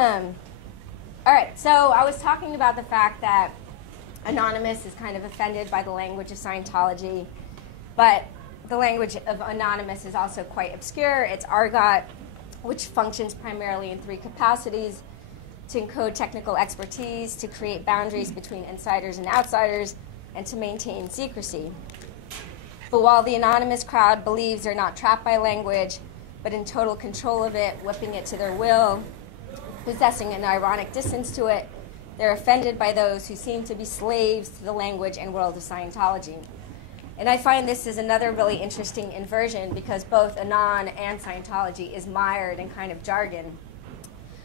All right, so I was talking about the fact that Anonymous is kind of offended by the language of Scientology, but the language of Anonymous is also quite obscure. It's argot, which functions primarily in three capacities: to encode technical expertise, to create boundaries between insiders and outsiders, and to maintain secrecy. But while the Anonymous crowd believes they're not trapped by language, but in total control of it, whipping it to their will, possessing an ironic distance to it, they're offended by those who seem to be slaves to the language and world of Scientology. And I find this is another really interesting inversion, because both Anon and Scientology is mired in kind of jargon.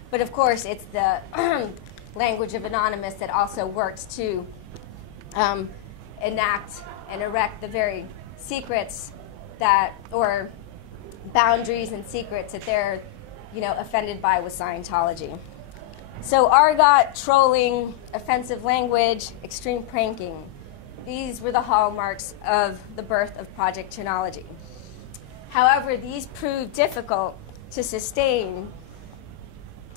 But of course, it's the language of Anonymous that also works to enact and erect the very secrets that, or boundaries and secrets that they're, offended by with Scientology. So argot, trolling, offensive language, extreme pranking. These were the hallmarks of the birth of Project Chronology. However, these proved difficult to sustain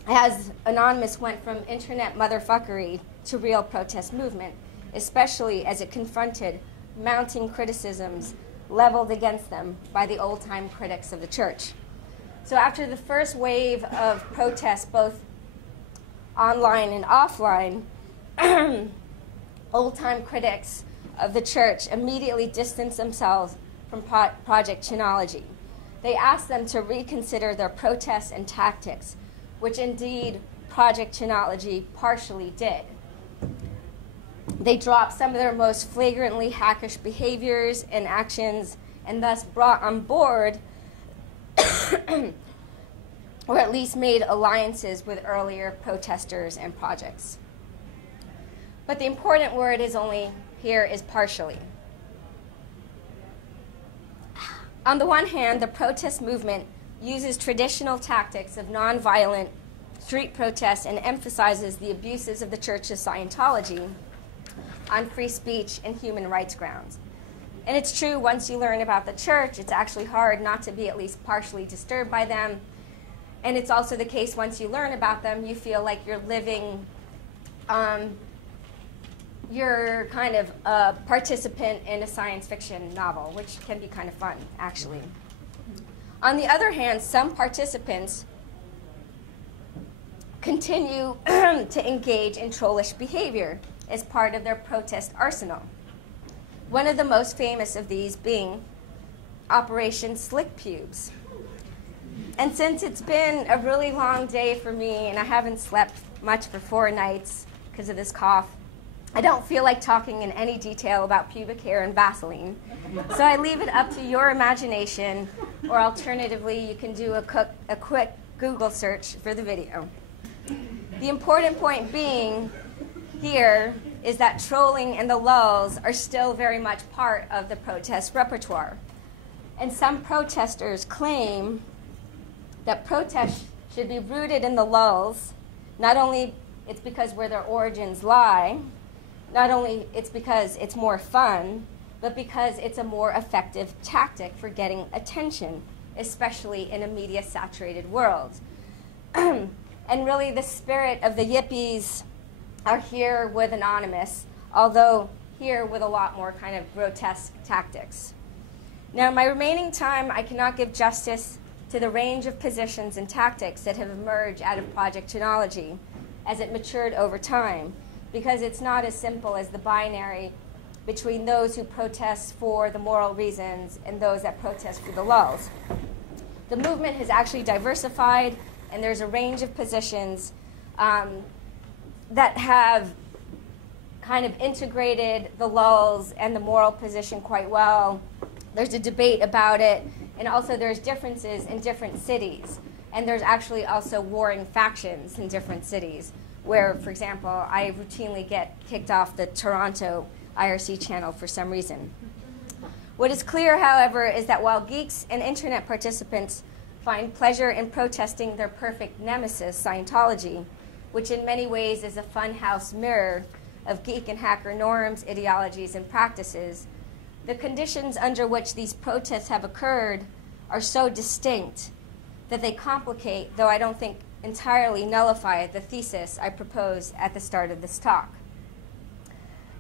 as Anonymous went from internet motherfuckery to real protest movement, especially as it confronted mounting criticisms leveled against them by the old-time critics of the church. So after the first wave of protests, both online and offline, old-time critics of the church immediately distanced themselves from Project Chronology. They asked them to reconsider their protests and tactics, which indeed Project Chronology partially did. They dropped some of their most flagrantly hackish behaviors and actions, and thus brought on board or at least made alliances with earlier protesters and projects. But the important word is only here is partially. On the one hand, the protest movement uses traditional tactics of nonviolent street protests and emphasizes the abuses of the Church of Scientology on free speech and human rights grounds. And it's true, once you learn about the church, it's actually hard not to be at least partially disturbed by them. And it's also the case, once you learn about them, you feel like you're living, you're kind of a participant in a science fiction novel, which can be kind of fun, actually. On the other hand, some participants continue to engage in trollish behavior as part of their protest arsenal. One of the most famous of these being Operation Slick Pubes. And since it's been a really long day for me and I haven't slept much for 4 nights because of this cough, I don't feel like talking in any detail about pubic hair and Vaseline. So I leave it up to your imagination, or alternatively, you can do a quick Google search for the video. The important point being here is that trolling and the lulz are still very much part of the protest repertoire. And some protesters claim that protests should be rooted in the lulz. Not only it's because where their origins lie, not only it's because it's more fun, but because it's a more effective tactic for getting attention, especially in a media-saturated world. And really the spirit of the yippies are here with Anonymous, although here with a lot more kind of grotesque tactics. Now, in my remaining time, I cannot give justice to the range of positions and tactics that have emerged out of Project Chronology as it matured over time, because it's not as simple as the binary between those who protest for the moral reasons and those that protest for the lulz. The movement has actually diversified, and there's a range of positions that have kind of integrated the lulz and the moral position quite well. There's a debate about it, and also there's differences in different cities. And there's actually also warring factions in different cities, where, for example, I routinely get kicked off the Toronto IRC channel for some reason. What is clear, however, is that while geeks and internet participants find pleasure in protesting their perfect nemesis, Scientology, which in many ways is a funhouse mirror of geek and hacker norms, ideologies, and practices, the conditions under which these protests have occurred are so distinct that they complicate, though I don't think entirely nullify the thesis I proposed at the start of this talk.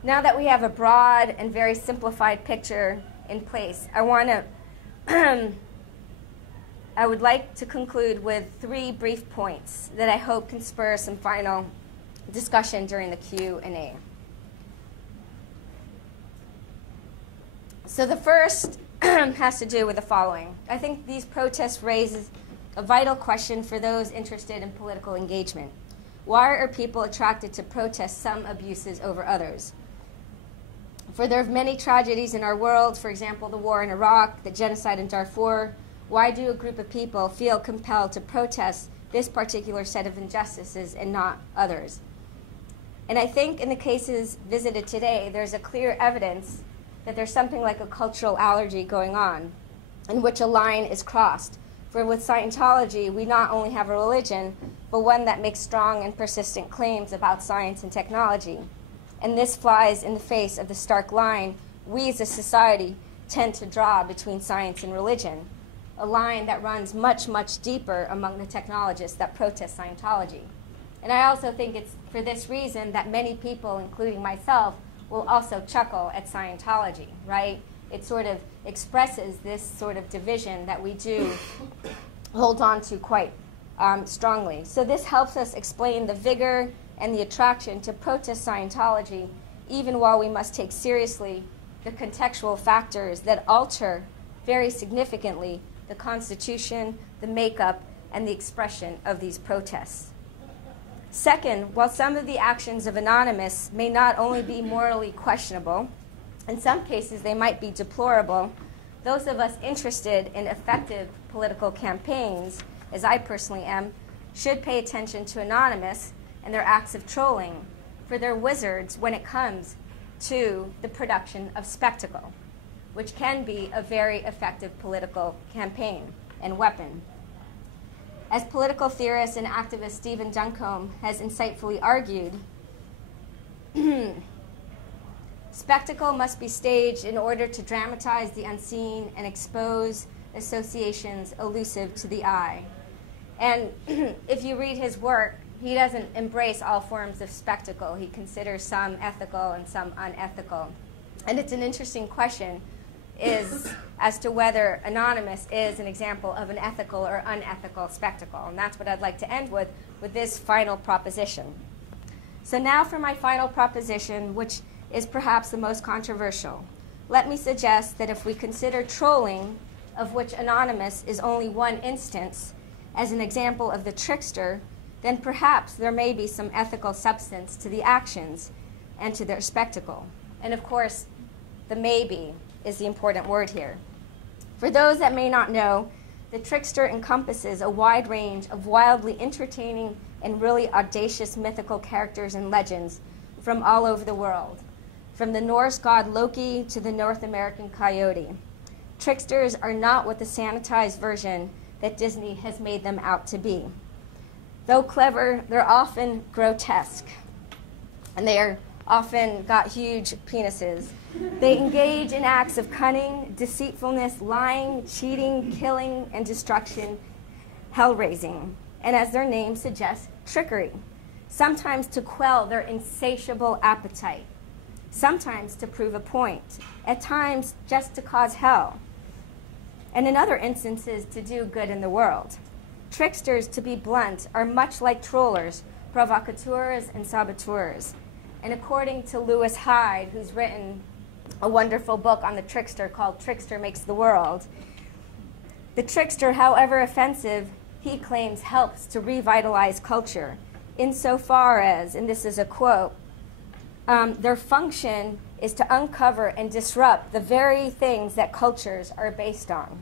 Now that we have a broad and very simplified picture in place, I would like to conclude with 3 brief points that I hope can spur some final discussion during the Q&A. So the first has to do with the following. I think these protests raise a vital question for those interested in political engagement. Why are people attracted to protest some abuses over others? For there are many tragedies in our world, for example, the war in Iraq, the genocide in Darfur. Why do a group of people feel compelled to protest this particular set of injustices and not others? And I think in the cases visited today, there's a clear evidence that there's something like a cultural allergy going on in which a line is crossed. For with Scientology, we not only have a religion, but one that makes strong and persistent claims about science and technology. And this flies in the face of the stark line we as a society tend to draw between science and religion, a line that runs much, much deeper among the technologists that protest Scientology. And I also think it's for this reason that many people, including myself, will also chuckle at Scientology, right? It sort of expresses this sort of division that we do hold on to quite strongly. So this helps us explain the vigor and the attraction to protest Scientology, even while we must take seriously the contextual factors that alter very significantly the constitution, the makeup, and the expression of these protests. Second, while some of the actions of Anonymous may not only be morally questionable, in some cases they might be deplorable, those of us interested in effective political campaigns, as I personally am, should pay attention to Anonymous and their acts of trolling, for they're wizards when it comes to the production of spectacle, which can be a very effective political campaign and weapon. As political theorist and activist Stephen Duncombe has insightfully argued, spectacle must be staged in order to dramatize the unseen and expose associations elusive to the eye. And if you read his work, he doesn't embrace all forms of spectacle. He considers some ethical and some unethical. And it's an interesting question as to whether Anonymous is an example of an ethical or unethical spectacle. And that's what I'd like to end with this final proposition. So now for my final proposition, which is perhaps the most controversial. Let me suggest that if we consider trolling, of which Anonymous is only one instance, as an example of the trickster, then perhaps there may be some ethical substance to the actions and to their spectacle. And of course, the maybe is the important word here. For those that may not know, the trickster encompasses a wide range of wildly entertaining and really audacious mythical characters and legends from all over the world, from the Norse god Loki to the North American coyote. Tricksters are not what the sanitized version that Disney has made them out to be. Though clever, they're often grotesque, and they are often got huge penises. They engage in acts of cunning, deceitfulness, lying, cheating, killing, and destruction, hell-raising, and as their name suggests, trickery, sometimes to quell their insatiable appetite, sometimes to prove a point, at times just to cause hell, and in other instances to do good in the world. Tricksters, to be blunt, are much like trollers, provocateurs, and saboteurs. And according to Lewis Hyde, who's written a wonderful book on the trickster called Trickster Makes the World, the trickster, however offensive, he claims helps to revitalize culture, insofar as, and this is a quote, their function is to uncover and disrupt the very things that cultures are based on.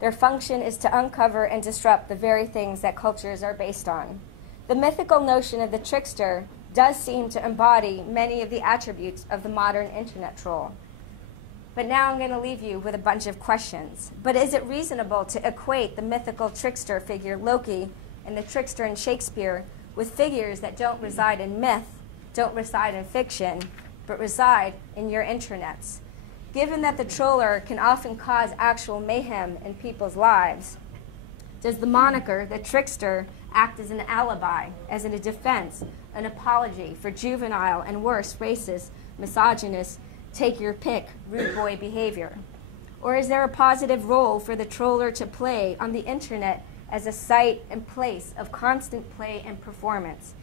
Their function is to uncover and disrupt the very things that cultures are based on. The mythical notion of the trickster does seem to embody many of the attributes of the modern internet troll. But now I'm going to leave you with a bunch of questions. But is it reasonable to equate the mythical trickster figure Loki and the trickster in Shakespeare with figures that don't reside in myth, don't reside in fiction, but reside in your internets? Given that the troller can often cause actual mayhem in people's lives, does the moniker, the trickster, act as an alibi, as in a defense, an apology for juvenile and worse, racist, misogynist, take your pick, rude boy behavior? Or is there a positive role for the troller to play on the internet as a site and place of constant play and performance?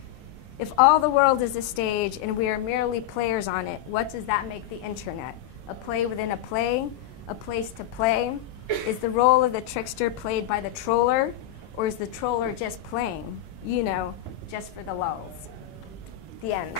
If all the world is a stage and we are merely players on it, what does that make the internet? A play within a play? A place to play? Is the role of the trickster played by the troller? Or is the troller just playing? You know, just for the lulz. The end.